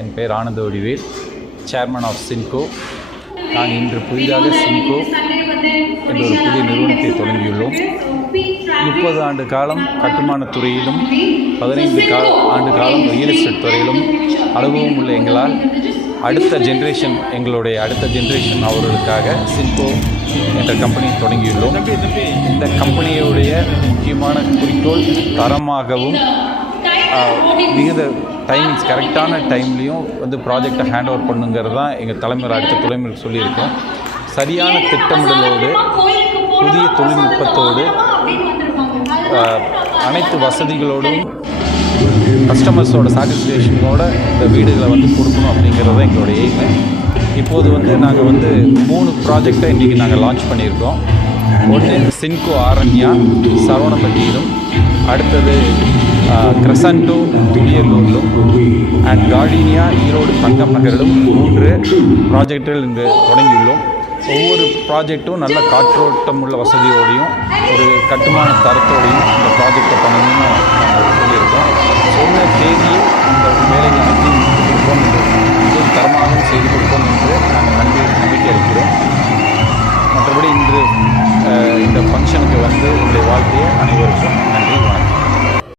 என் பெயர் ஆனந்த Vadivel, chairman of சின்கோ. நான் இன்று புதிதாக சின்கோ என்ற ஒரு புதிய நிறுவனத்தை தொடங்கியுள்ளோம். 30 ஆண்டு காலம் கட்டுமானத் துறையிலும் 15 ஆண்டு காலம் ரியல் எஸ்டேட் துறையிலும் அனுபவம் உள்ள எங்களால் எங்களுடைய அடுத்த ஜென்ரேஷன் அவர்களுக்காக சின்கோ என்ற கம்பெனி தொடங்கியுள்ளோம். இந்த கம்பெனியுடைய முக்கியமான குறிக்கோள் தரமாகவும் மிகுந்த டைமிங்ஸ் கரெக்டான டைம்லேயும் ப்ராஜெக்டை ஹேண்ட் ஓவர் பண்ணுங்கிறது தான் எங்கள் அடுத்த தலைமுறைக்கு சொல்லியிருக்கோம். சரியான திட்டமிடலோடு புதிய தொழில்நுட்பத்தோடு அனைத்து வசதிகளோடும் கஸ்டமர்ஸோட சாட்டிஸ்ஃபேக்ஷனோட இந்த வீடுகளை கொடுக்கணும் அப்படிங்கிறது எங்களுடைய எய்மு. இப்போது நாங்கள் 3 ப்ராஜெக்டை இன்றைக்கி நாங்கள் லான்ச் பண்ணியிருக்கோம். ஒன்று சின்கோ ஆரண்யா சரவணப்பட்டியிலும், அடுத்தது கிரசண்டோ துடியலூரிலும் அண்ட் கார்டினியா ஈரோடு தங்கம் நகரிலும் 3 ப்ராஜெக்டுகள் இங்கு தொடங்கியுள்ளோம். ஒவ்வொரு ப்ராஜெக்டும் நல்ல காற்றோட்டம் உள்ள வசதியோடையும் ஒரு கட்டுமான தரத்தோடையும் இந்த ப்ராஜெக்டை பண்ணணும்னு